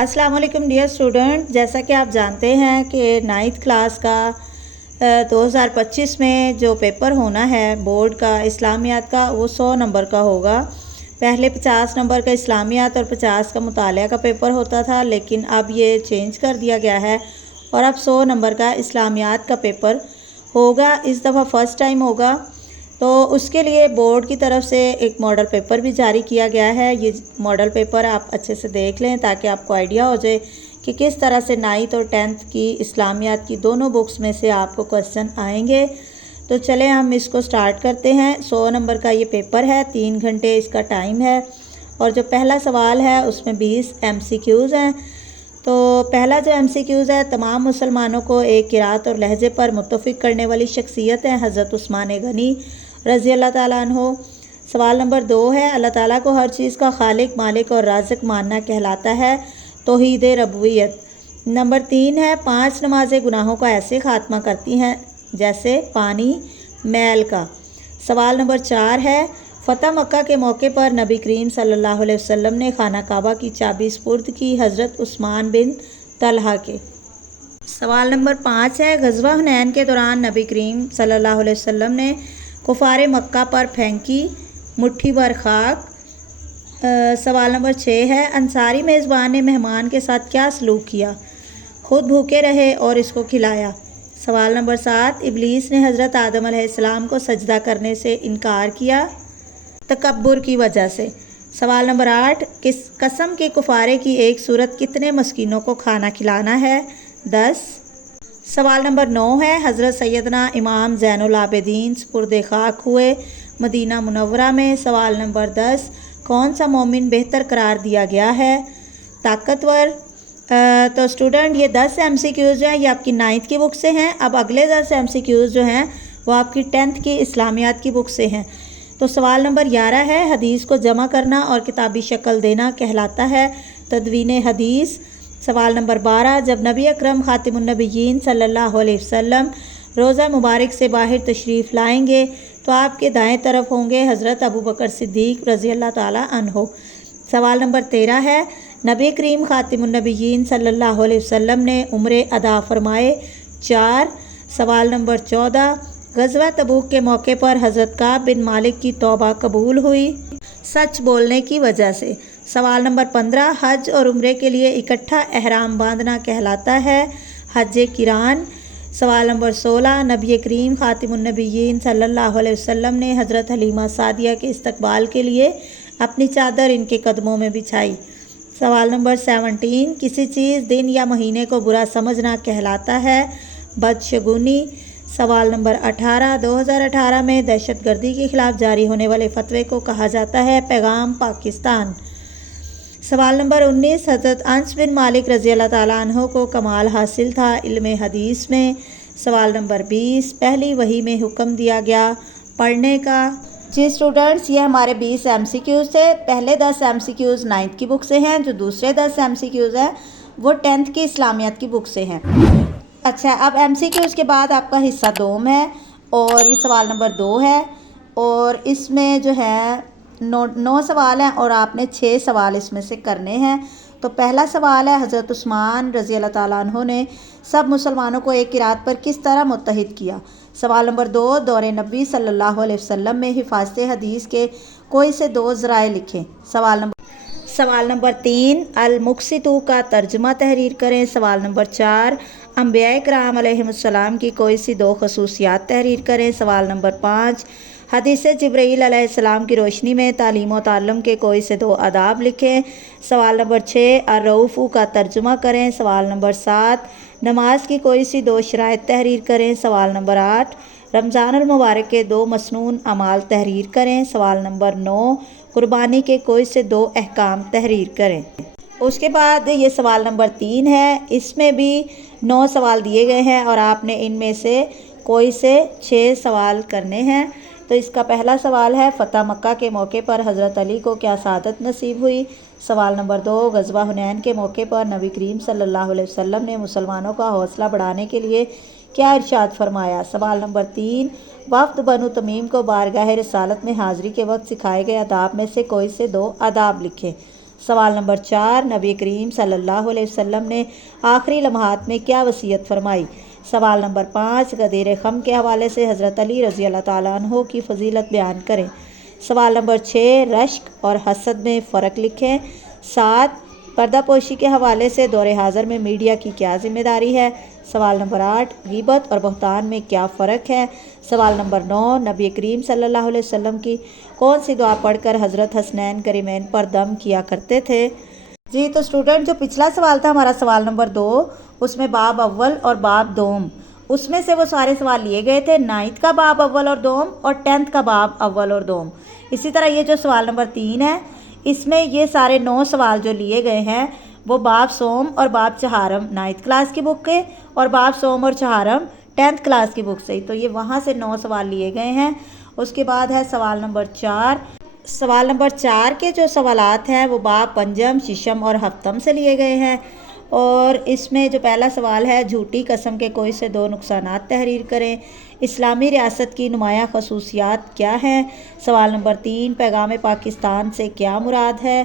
अस्सलाम वालेकुम dear student, जैसा कि आप जानते हैं कि 9th क्लास का 2025 में जो पेपर होना है बोर्ड का इस्लामियात का, वो 100 नंबर का होगा। पहले 50 नंबर का इस्लामियात और 50 का मुतालिया का पेपर होता था, लेकिन अब ये चेंज कर दिया गया है और अब 100 नंबर का इस्लामियात का पेपर होगा। इस दफ़ा फ़र्स्ट टाइम होगा, तो उसके लिए बोर्ड की तरफ से एक मॉडल पेपर भी जारी किया गया है। ये मॉडल पेपर आप अच्छे से देख लें ताकि आपको आइडिया हो जाए कि किस तरह से 9th और 10th की इस्लामियात की दोनों बुक्स में से आपको क्वेश्चन आएंगे। तो चलें हम इसको स्टार्ट करते हैं। 100 नंबर का ये पेपर है, 3 घंटे इसका टाइम है और जो पहला सवाल है उसमें 20 MCQs हैं। तो पहला जो MCQs है, तमाम मुसलमानों को एक किरात और लहजे पर मुत्तफ़िक करने वाली शख्सियत है हज़रत उस्मान गनी रज़ी अल्लाह ताला अन्हो। सवाल नंबर 2 है, अल्लाह ताला को हर चीज़ का खालिक, मालिक और राज़िक मानना कहलाता है तौहीद रबूबियत। नंबर 3 है, 5 नमाज़ें गुनाहों का ऐसे खात्मा करती हैं जैसे पानी मैल का। सवाल नंबर 4 है, फ़तह मक्का के मौके पर नबी करीम सल्लल्लाहु अलैहि वसल्लम ने खाना काबा की चाबी सुपुर्द की हज़रत उस्मान बिन तलहा के। सवाल नंबर 5 है, ग़ज़वा हुनैन के दौरान नबी करीम सल्लल्लाहु अलैहि वसल्लम ने कुफ़ारे मक्का पर फेंकी मुट्ठी भर खाक। सवाल नंबर 6 है, अंसारी मेज़बान ने मेहमान के साथ क्या सलूक किया? खुद भूखे रहे और इसको खिलाया। सवाल नंबर 7, इब्लीस ने हज़रत आदम अलैहिस्सलाम को सजदा करने से इनकार किया तकब्बुर की वजह से। सवाल नंबर 8, किस कसम के कुफ़ारे की एक सूरत कितने मस्कीनों को खाना खिलाना है? 10। सवाल नंबर 9 है, हज़रत सैयदना इमाम ज़ैनुल आबिदीन सुपुर्द खाक हुए मदीना मुनव्वरा में। सवाल नंबर 10, कौन सा मोमिन बेहतर करार दिया गया है? ताकतवर। तो स्टूडेंट, ये 10 MCQs हैं, ये आपकी 9th की बुक से हैं। अब अगले 10 MCQs जो हैं वो आपकी 10th की इस्लामियात की बुक से हैं। तो सवाल नंबर 11 है, हदीस को जमा करना और किताबी शक्ल देना कहलाता है तदवीन हदीस। सवाल नंबर 12, जब नबी अकरम खातिमुन्नबिय्यीन सल्लल्लाहु अलैहि वसल्लम रोज़ा मुबारक से बाहर तशरीफ़ लाएंगे तो आपके दाएं तरफ होंगे हज़रत अबू बकर सिद्दीक़ रज़ी अल्लाह ताला अन्हो। सवाल नंबर 13 है, नबी करीम खातिमुन्नबिय्यीन सल्लल्लाहु अलैहि वसल्लम ने उम्रे अदा फरमाए? 4। सवाल नंबर 14, ग़ज़वा तबूक के मौके पर हज़रत काब बिन मालिक की तौबा कबूल हुई सच बोलने की वजह से। सवाल नंबर 15, हज और उम्रे के लिए इकट्ठा एहराम बांधना कहलाता है हज किरान। सवाल नंबर 16, नबी करीम खातिमुन्नबिय्यीन सल्लल्लाहु अलैहि वसल्लम ने हज़रत हलीमा सादिया के इस्तकबाल के लिए अपनी चादर इनके कदमों में बिछाई। सवाल नंबर 17, किसी चीज़, दिन या महीने को बुरा समझना कहलाता है बदशगुनी। सवाल नंबर 18, 2018 में दहशतगर्दी के ख़िलाफ़ जारी होने वाले फतवे को कहा जाता है पैगाम पाकिस्तान। सवाल नंबर 19, हज़रत अनस बिन मालिक रज़ी अल्लाह ताला अन्हो को कमाल हासिल था इल्म हदीस में। सवाल नंबर 20, पहली वही में हुक्म दिया गया पढ़ने का। जी स्टूडेंट्स, ये हमारे 20 MCQs थे। पहले 10 MCQs 9th की बुक से हैं, जो दूसरे 10 MCQs हैं वो 10th की इस्लामियात की बुक से हैं। अच्छा, अब MCQs के बाद आपका हिस्सा 2 है और ये सवाल नंबर 2 है और इसमें जो है 9 सवाल हैं और आपने 6 सवाल इसमें से करने हैं। तो पहला सवाल है, हज़रत उस्मान रज़ी अल्लाह ताला अन्हो ने सब मुसलमानों को एक किरात पर किस तरह मुत्तहिद किया? सवाल नंबर 2, दौरे नबी सल्लल्लाहु अलैहि वसल्लम में हिफाज़त हदीस के कोई से 2 ज़राए लिखें। सवाल नंबर 3, अल-मुक़सितू का तर्जुमा तहरीर करें। सवाल नंबर 4, अंबिया कराम अलैहिमुस्सलाम की कोई सी 2 ख़ुसूसियात तहरीर करें। सवाल नंबर 5, हदीस जिब्रील अलैहिस्सलाम की रोशनी में तालीम व ताल्लुम के कोई से 2 आदाब लिखें। सवाल नंबर 6, अर्रऊफ़ू का तर्जुमा करें। सवाल नंबर 7, नमाज की कोई सी 2 शराइत तहरीर करें। सवाल नंबर 8, रमज़ानुल मुबारक के 2 मसनून अमाल तहरीर करें। सवाल नंबर 9, कुर्बानी के कोई से 2 अहकाम तहरीर करें। उसके बाद ये सवाल नंबर 3 है, इसमें भी 9 सवाल दिए गए हैं और आपने इनमें से कोई से 6 सवाल करने हैं। तो इसका पहला सवाल है, फ़तह मक्का के मौके पर हज़रत अली को क्या सआदत नसीब हुई? सवाल नंबर 2, ग़ज़वा हुनैन के मौके पर नबी करीम सल्लल्लाहु अलैहि वसल्लम ने मुसलमानों का हौसला बढ़ाने के लिए क्या इरशाद फरमाया? सवाल नंबर 3, वफ़द बनु तमीम को बारगाह रिसालत में हाज़िरी के वक्त सिखाए गए आदाब में से कोई से 2 आदाब लिखें। سوال نمبر 4، نبی کریم صلی اللہ علیہ وسلم نے آخری لمحات میں کیا وصیت فرمائی؟ سوال نمبر 5، غدیر خم کے حوالے سے حضرت علی رضی اللہ تعالیٰ عنہ کی فضیلت بیان کریں۔ سوال نمبر 6، رشک اور حسد میں فرق لکھیں۔ 7، پردہ پوشی کے حوالے سے دور حاضر میں میڈیا کی کیا ذمہ داری ہے؟ سوال نمبر 8، غیبت اور بہتان میں کیا فرق ہے؟ سوال نمبر 9، نبی کریم صلی اللہ علیہ وسلم کی کون سی دعا پڑھ کر حضرت حسنین کریمین پر دم کیا کرتے تھے؟ جی تو اسٹوڈنٹ، جو پچھلا سوال تھا ہمارا سوال نمبر 2، اس میں باب اول اور باب دوم، اس میں سے وہ سارے سوال لیے گئے تھے 9th کا باب اول اور دوم اور 10th کا باب اول اور دوم۔ اسی طرح یہ جو سوال نمبر 3 ہے، اس میں یہ سارے 9 سوال جو لیے گئے ہیں وہ باب سوم اور باب چہارم 9th کلاس کی بک کے اور باب سوم اور چہارم 10th کلاس کی بک سے، تو یہ وہاں سے 9 سوال لیے گئے ہیں۔ اس کے بعد ہے سوال نمبر 4۔ سوال نمبر 4 کے جو سوالات ہیں وہ باب پنجم، ششم اور ہفتم سے لیے گئے ہیں، اور اس میں جو پہلا سوال ہے، جھوٹی قسم کے کوئی سے 2 نقصانات تحریر کریں۔ اسلامی ریاست کی نمایاں خصوصیات کیا ہیں؟ سوال نمبر 3، پیغام پاکستان سے کیا مراد ہے؟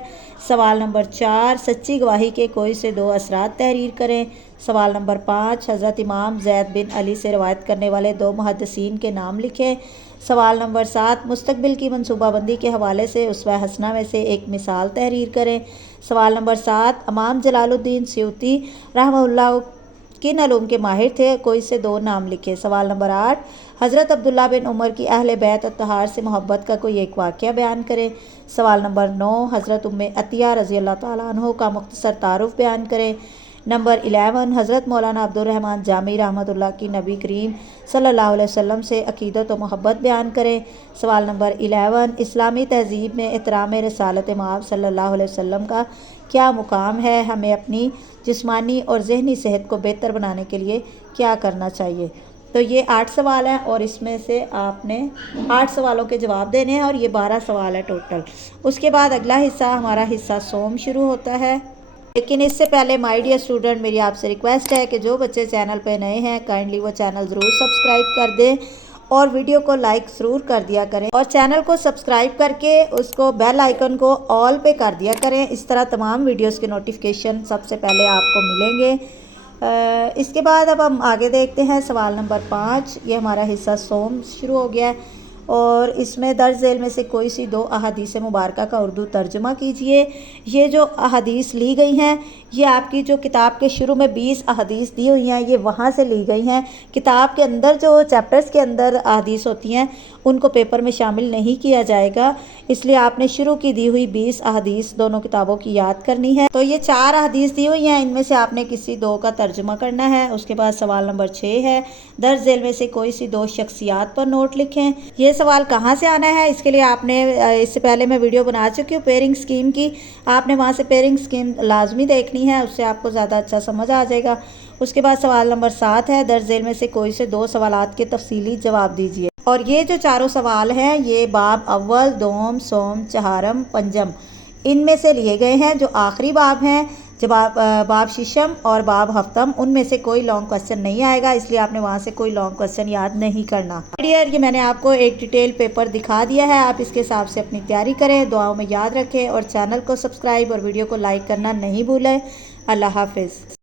سوال نمبر 4، سچی گواہی کے کوئی سے 2 اثرات تحریر کریں۔ سوال نمبر 5، حضرت امام زید بن علی سے روایت کرنے والے 2 محدثین کے نام لکھیں۔ سوال نمبر 7، مستقبل کی منصوبہ بندی کے حوالے سے اسوہ حسنہ میں سے ایک مثال تحریر کریں۔ سوال نمبر 7، امام جلال الدین سیوطی رحمہ اللہ کن علوم کے ماہر تھے؟ کوئی سے 2 نام لکھیں۔ سوال نمبر 8، حضرت عبداللہ بن عمر کی اہل بیت اطہار سے محبت کا کوئی ایک واقعہ بیان کریں۔ سوال نمبر 9، حضرت ام عطیہ رضی اللہ تعالیٰ عنہ کا مختصر تعارف بیان کریں۔ نمبر 11، حضرت مولانا عبد الرحمن جامی رحمۃ اللہ کی نبی کریم صلی اللہ علیہ وسلم سے عقیدت و محبت بیان کریں۔ سوال نمبر 11، اسلامی تہذیب میں احترام رسالت مآب صلی اللہ علیہ وسلم کا کیا مقام ہے؟ ہمیں اپنی جسمانی اور ذہنی صحت کو بہتر بنانے کے لیے کیا کرنا چاہیے؟ تو یہ 8 سوال ہیں اور اس میں سے آپ نے 8 سوالوں کے جواب دینے ہیں اور یہ 12 سوال ہے ٹوٹل۔ اس کے بعد اگلا حصہ ہمارا حصہ سوم شروع ہوتا ہے، لیکن اس سے پہلے مائی ڈیئر اسٹوڈنٹ، میری آپ سے ریکویسٹ ہے کہ جو بچے چینل پہ نئے ہیں کائنڈلی وہ چینل ضرور سبسکرائب کر دیں اور ویڈیو کو لائک ضرور کر دیا کریں، اور چینل کو سبسکرائب کر کے اس کو بیل آئیکن کو آل پہ کر دیا کریں۔ اس طرح تمام ویڈیوز کے نوٹیفیکیشن سب سے پہلے آپ کو ملیں گے۔ اس کے بعد اب ہم آگے دیکھتے ہیں سوال نمبر 5۔ یہ ہمارا حصہ سوم شروع ہو گیا ہے اور اس میں درج ذیل میں سے کوئی سی 2 احادیث مبارکہ کا اردو ترجمہ کیجئے۔ یہ جو احادیث لی گئی ہیں یہ آپ کی جو کتاب کے شروع میں 20 احادیث دی ہوئی ہیں یہ وہاں سے لی گئی ہیں۔ کتاب کے اندر جو چیپٹرز کے اندر احادیث ہوتی ہیں ان کو پیپر میں شامل نہیں کیا جائے گا، اس لیے آپ نے شروع کی دی ہوئی 20 احادیث دونوں کتابوں کی یاد کرنی ہے۔ تو یہ 4 احادیث دی ہوئی ہیں، ان میں سے آپ نے کسی 2 کا ترجمہ کرنا ہے۔ اس کے بعد سوال نمبر 6 ہے، درج ذیل میں سے کوئی سی 2 شخصیات پر نوٹ لکھیں۔ یہ سوال کہاں سے آنا ہے؟ اس کے لیے آپ نے اس سے پہلے میں ویڈیو بنا چکی ہوں پیئرنگ اسکیم کی، آپ نے وہاں سے پیئرنگ اسکیم لازمی دیکھنی ہے، اس سے آپ کو زیادہ اچھا سمجھ آ جائے گا۔ اس کے بعد سوال نمبر 7 ہے، درج ذیل میں سے کوئی سے 2 سوالات کے تفصیلی جواب دیجیے۔ اور یہ جو 4 سوال ہیں یہ باب اول، دوم، سوم، چہارم، پنجم ان میں سے لیے گئے ہیں۔ جو آخری باب ہیں باب ششم اور باب ہفتم، ان میں سے کوئی لانگ کوسچن نہیں آئے گا، اس لیے آپ نے وہاں سے کوئی لانگ کوسچن یاد نہیں کرنا۔ یہ میں نے آپ کو ایک ڈیٹیل پیپر دکھا دیا ہے، آپ اس کے حساب سے اپنی تیاری کریں، دعاؤں میں یاد رکھیں اور چینل کو سبسکرائب اور ویڈیو کو لائک کرنا نہیں بھولیں۔ اللہ حافظ۔